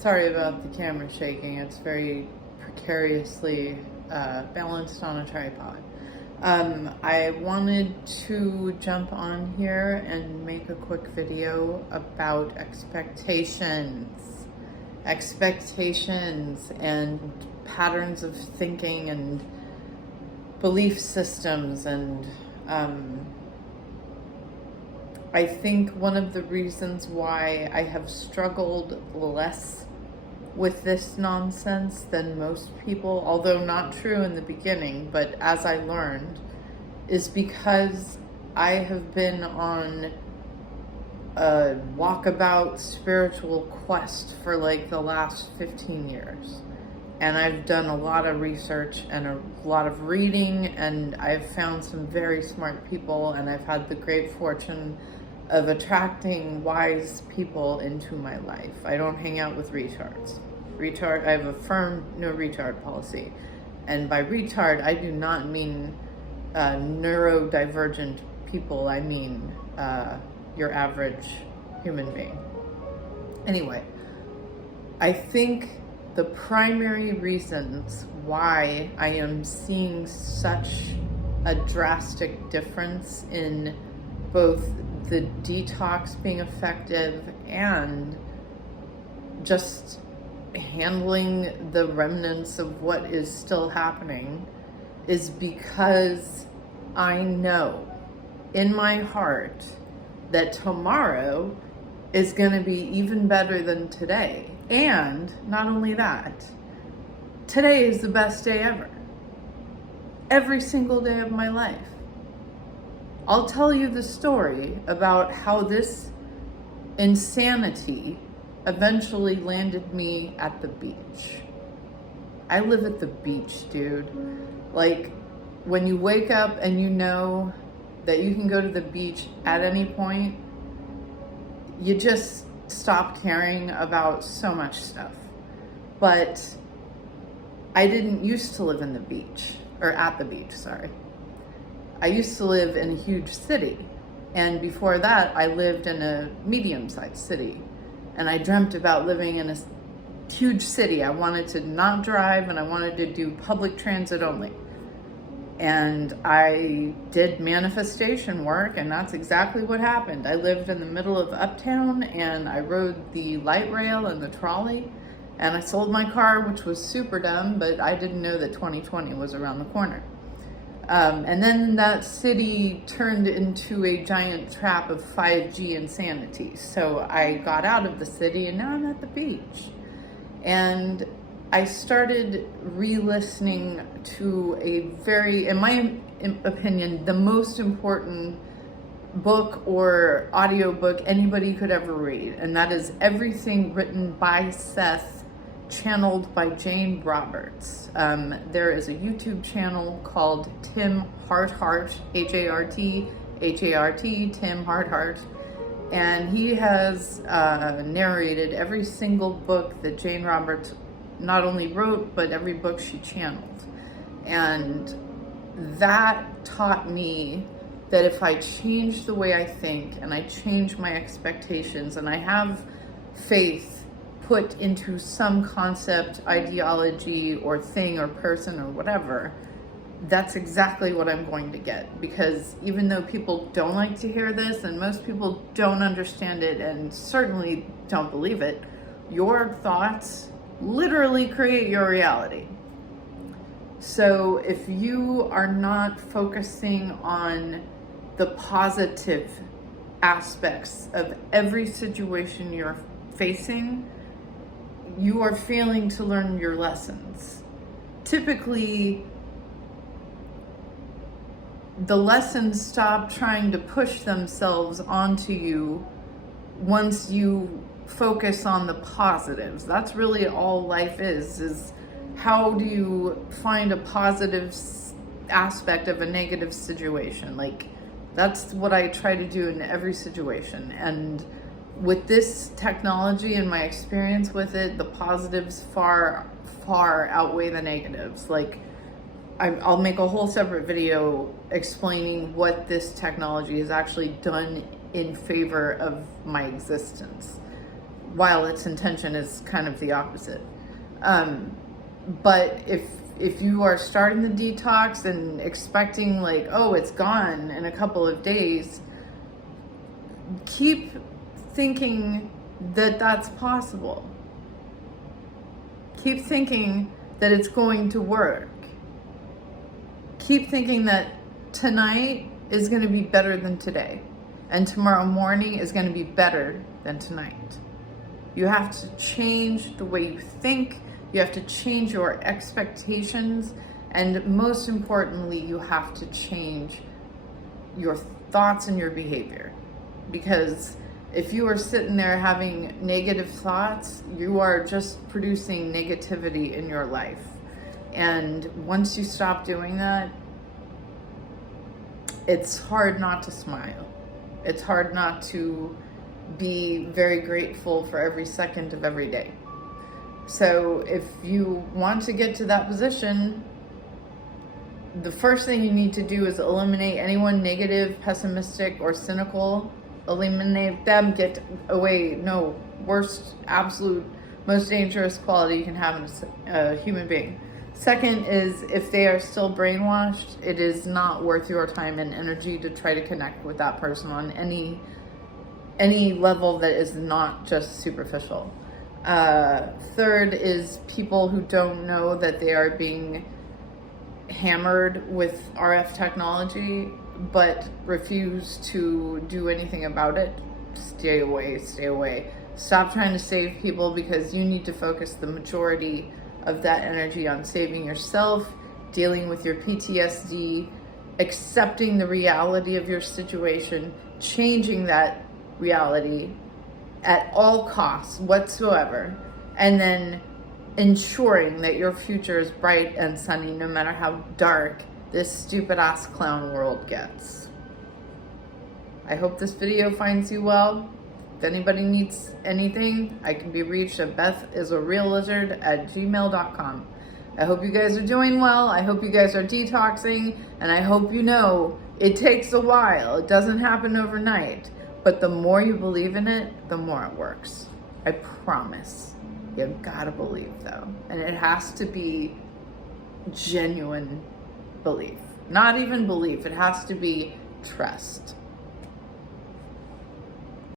Sorry about the camera shaking. It's very precariously balanced on a tripod. I wanted to jump on here and make a quick video about expectations and patterns of thinking and belief systems. And I think one of the reasons why I have struggled less with this nonsense than most people, although not true in the beginning, but as I learned, is because I have been on a walkabout spiritual quest for like the last 15 years. And I've done a lot of research and a lot of reading, and I've found some very smart people, and I've had the great fortune of attracting wise people into my life. I don't hang out with retards. I have a firm no retard policy. And by retard, I do not mean neurodivergent people. I mean your average human being. Anyway, I think the primary reasons why I am seeing such a drastic difference in both the detox being effective and just handling the remnants of what is still happening is because I know in my heart that tomorrow is going to be even better than today. And not only that, today is the best day ever. Every single day of my life. I'll tell you the story about how this insanity eventually landed me at the beach. I live at the beach, dude. Like, when you wake up and you know that you can go to the beach at any point, you just stop caring about so much stuff. But I didn't used to live in the beach, or at the beach, sorry. I used to live in a huge city, and before that I lived in a medium-sized city, and I dreamt about living in a huge city. I wanted to not drive, and I wanted to do public transit only. And I did manifestation work, and that's exactly what happened. I lived in the middle of uptown, and I rode the light rail and the trolley, and I sold my car, which was super dumb, but I didn't know that 2020 was around the corner. And then that city turned into a giant trap of 5G insanity. So I got out of the city, and now I'm at the beach. And I started re-listening to a very, in my opinion, the most important book or audiobook anybody could ever read. And that is Everything Written by Seth, channeled by Jane Roberts. There is a YouTube channel called Tim Harthart, H-A-R-T, Tim Harthart, and he has narrated every single book that Jane Roberts not only wrote, but every book she channeled. And that taught me that if I change the way I think, and I change my expectations, and I have faith put into some concept, ideology, or thing, or person, or whatever, that's exactly what I'm going to get. Because even though people don't like to hear this, and most people don't understand it, and certainly don't believe it, your thoughts literally create your reality. So if you are not focusing on the positive aspects of every situation you're facing, you are failing to learn your lessons. Typically, the lessons stop trying to push themselves onto you once you focus on the positives. That's really all life is how do you find a positive aspect of a negative situation? Like, that's what I try to do in every situation. And with this technology and my experience with it, the positives far outweigh the negatives. Like, I'll make a whole separate video explaining what this technology has actually done in favor of my existence. while its intention is kind of the opposite. But if you are starting the detox and expecting like, oh, it's gone in a couple of days, keep thinking that that's possible. Keep thinking that it's going to work. Keep thinking that tonight is going to be better than today, and tomorrow morning is going to be better than tonight. You have to change the way you think. You have to change your expectations. And most importantly, you have to change your thoughts and your behavior. Because if you are sitting there having negative thoughts, you are just producing negativity in your life. And once you stop doing that, it's hard not to smile. It's hard not to be very grateful for every second of every day. So if you want to get to that position, the first thing you need to do is eliminate anyone negative, pessimistic, or cynical. Eliminate them, get away. No, worst, absolute, most dangerous quality you can have in a human being. Second is, if they are still brainwashed, it is not worth your time and energy to try to connect with that person on any level that is not just superficial. Third is people who don't know that they are being hammered with RF technology but refuse to do anything about it. Stay away, stay away. Stop trying to save people, because you need to focus the majority of that energy on saving yourself, dealing with your PTSD, accepting the reality of your situation, changing that reality at all costs whatsoever, and then ensuring that your future is bright and sunny no matter how dark this stupid ass clown world gets. I hope this video finds you well. If anybody needs anything, I can be reached at bethisareallizard@gmail.com. I hope you guys are doing well. I hope you guys are detoxing, and I hope you know it takes a while. It doesn't happen overnight, but the more you believe in it, the more it works. I promise. You gotta believe though, and it has to be genuine belief. Not even belief, it has to be trust.